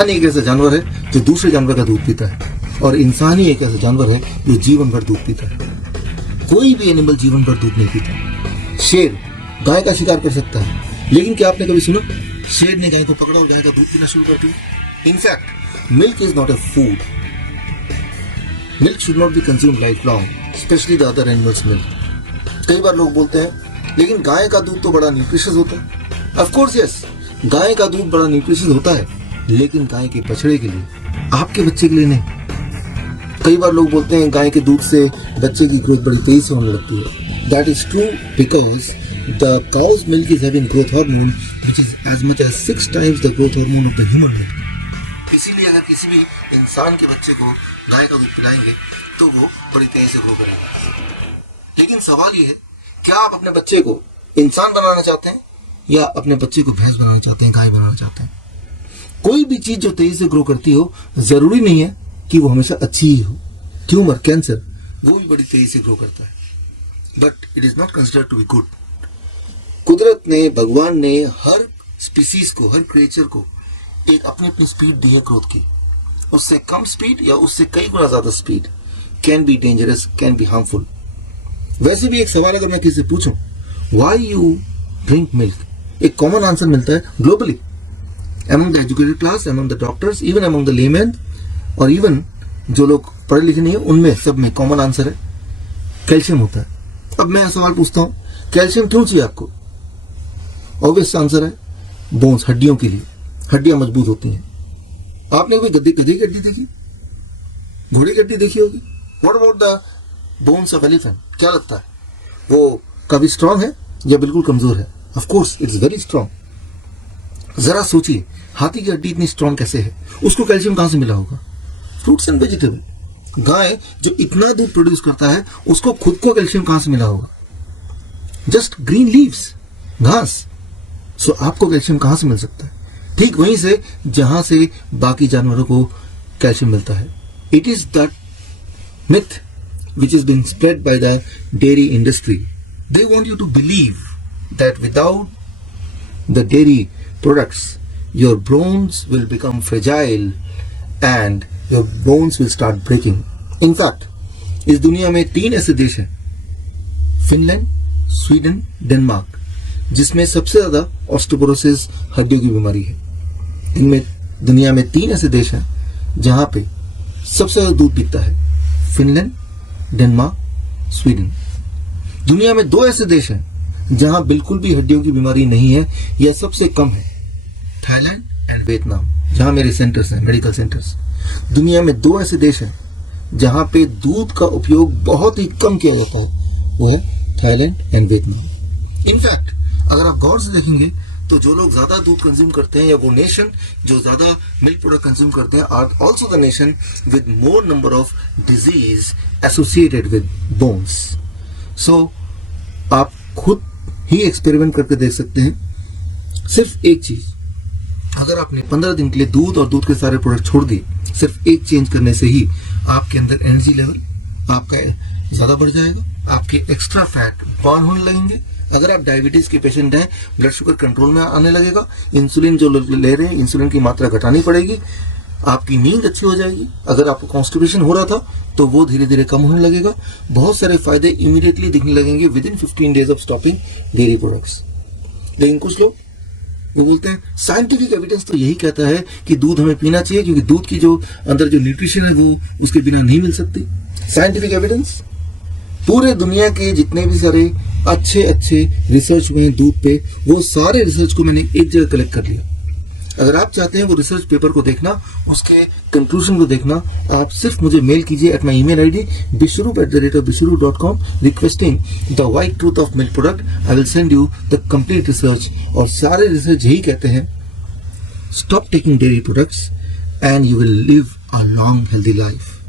इंसान एक ऐसा जानवर है जो दूसरे जानवर का दूध पीता है, और इंसान ही एक ऐसा जानवर है जो जीवन भर दूध पीता है। कोई भी एनिमल जीवन भर दूध नहीं पीता। शेर गाय का शिकार कर सकता है, लेकिन क्या आपने कभी सुना शेर ने गाय को पकड़ा और गाय का दूध पीना शुरू कर दिया? In fact milk is not a food. Milk should not be consumed life long, specially the other animals milk. कई बार लोग बोलते हैं लेकिन गाय का दूध तो बड़ा न्यूट्रिशियस होता है। ऑफ कोर्स यस, गाय का दूध बड़ा न्यूट्रिशियस होता है, लेकिन गाय के बछड़े के लिए, आपके बच्चे के लिए नहीं। कई बार लोग बोलते हैं गाय के दूध से बच्चे की ग्रोथ बड़ी तेजी से होने लगती है। That is true because the cow's milk is having growth hormone which is as much as 6 times the growth hormone of the human milk. इसीलिए अगर किसी भी इंसान के बच्चे को गाय का दूध पिलाएंगे तो वो बड़ी तेजी से ग्रो करेगा। लेकिन सवाल ये है, क्या आप अपने बच्चे को इंसान बनाना चाहते हैं या अपने बच्चे को भैंस बनाना चाहते हैं, गाय बनाना चाहते हैं? कोई भी चीज जो तेजी से ग्रो करती हो जरूरी नहीं है कि वो हमेशा अच्छी ही हो। ट्यूमर, कैंसर, वो भी बड़ी तेजी से ग्रो करता है, but it is not considered to be good. कुदरत ने, भगवान ने हर स्पीसीज को, हर क्रिएचर को एक अपनी अपनी स्पीड दी है ग्रोथ की। उससे कम स्पीड या उससे कई गुना ज्यादा speed can be dangerous, can be harmful. वैसे भी एक सवाल अगर मैं किसी से पूछूं, व्हाई यू ड्रिंक मिल्क, एक कॉमन आंसर मिलता है globally, among the educated class, among the doctors, even among the laymen, और इवन जो लोग पढ़े लिखे नहीं है उनमें सब में कॉमन आंसर है कैल्शियम होता है। अब मैं सवाल पूछता हूँ, कैल्शियम क्यों चाहिए आपको? ऑब्वियस आंसर है बोन्स, हड्डियों के लिए। हड्डियां मजबूत होती हैं। आपने कभी गधे की हड्डी देखी, घोड़े की हड्डी देखी होगी? What about the bones of elephant? क्या लगता है वो काफी स्ट्रांग है या बिल्कुल कमजोर है? Of course it's very strong. जरा सोचिए, हाथी की हड्डी इतनी स्ट्रांग कैसे है? उसको कैल्शियम कहां से मिला होगा? Fruits and vegetable. गाय जो इतना दूध प्रोड्यूस करता है उसको खुद को कैल्शियम कहां से मिला होगा? जस्ट ग्रीन लीव्स, घास। सो आपको कैल्शियम कहां से मिल सकता है? ठीक वहीं से जहां से बाकी जानवरों को कैल्शियम मिलता है। It is that myth which has been spread by the dairy industry. They want you to believe that without the dairy products, your bones will become fragile and your bones will start breaking. In fact, इस दुनिया में 3 ऐसे देश हैं, Finland, Sweden, Denmark, जिसमें सबसे ज्यादा osteoporosis, हड्डियों की बीमारी है। इनमें दुनिया में 3 ऐसे देश हैं जहां पे सबसे ज्यादा दूध बिकता है, फिनलैंड, डेनमार्क, स्वीडन। दुनिया में 2 ऐसे देश हैं जहां बिल्कुल भी हड्डियों की बीमारी नहीं है या सबसे कम है, थाईलैंड एंड वियतनाम, जहां मेरे सेंटर्स हैं, मेडिकल सेंटर्स। दुनिया में 2 ऐसे देश हैं जहां पे दूध का उपयोग बहुत ही कम किया जाता है, वो है थाईलैंड एंड वियतनाम। इनफैक्ट अगर आप गौर से देखेंगे तो जो लोग ज्यादा दूध कंज्यूम करते हैं या वो नेशन जो ज्यादा मिल्क प्रोडक्ट कंज्यूम करते हैं are also the nation with more number of diseases associated with bones. So आप खुद ही एक्सपेरिमेंट करके देख सकते हैं। सिर्फ एक चीज, अगर आपने 15 दिन के लिए दूध और दूध के सारे प्रोडक्ट छोड़ दिए, सिर्फ एक चेंज करने से ही आपके अंदर एनर्जी लेवल आपका ज्यादा बढ़ जाएगा, आपके एक्स्ट्रा फैट बर्न होने लगेंगे। अगर आप डायबिटीज के पेशेंट हैं, ब्लड शुगर कंट्रोल में आने लगेगा, इंसुलिन जो ले रहे हैं इंसुलिन की मात्रा घटानी पड़ेगी, आपकी नींद अच्छी हो जाएगी। अगर आपको कॉन्स्टिपेशन हो रहा था तो वो धीरे धीरे कम होने लगेगा। बहुत सारे फायदे इमीडिएटली दिखने लगेंगे with in 15 days of stopping dairy products. लेकिन कुछ लोग वो बोलते हैं साइंटिफिक एविडेंस तो यही कहता है कि दूध हमें पीना चाहिए क्योंकि दूध की जो अंदर जो न्यूट्रिशन है वो उसके बिना नहीं मिल सकती। साइंटिफिक एविडेंस, पूरे दुनिया के जितने भी सारे अच्छे रिसर्च हुए हैं दूध पे, वो सारे रिसर्च को मैंने एक जगह कलेक्ट कर लिया। अगर आप चाहते हैं वो रिसर्च पेपर को देखना, उसके कंक्लूजन को देखना, आप सिर्फ मुझे मेल कीजिए at my email ID bishru@bishru.com requesting the white truth of milk product. I will send you the complete research. और सारे रिसर्च यही कहते हैं, stop taking dairy products and you will live a long healthy life.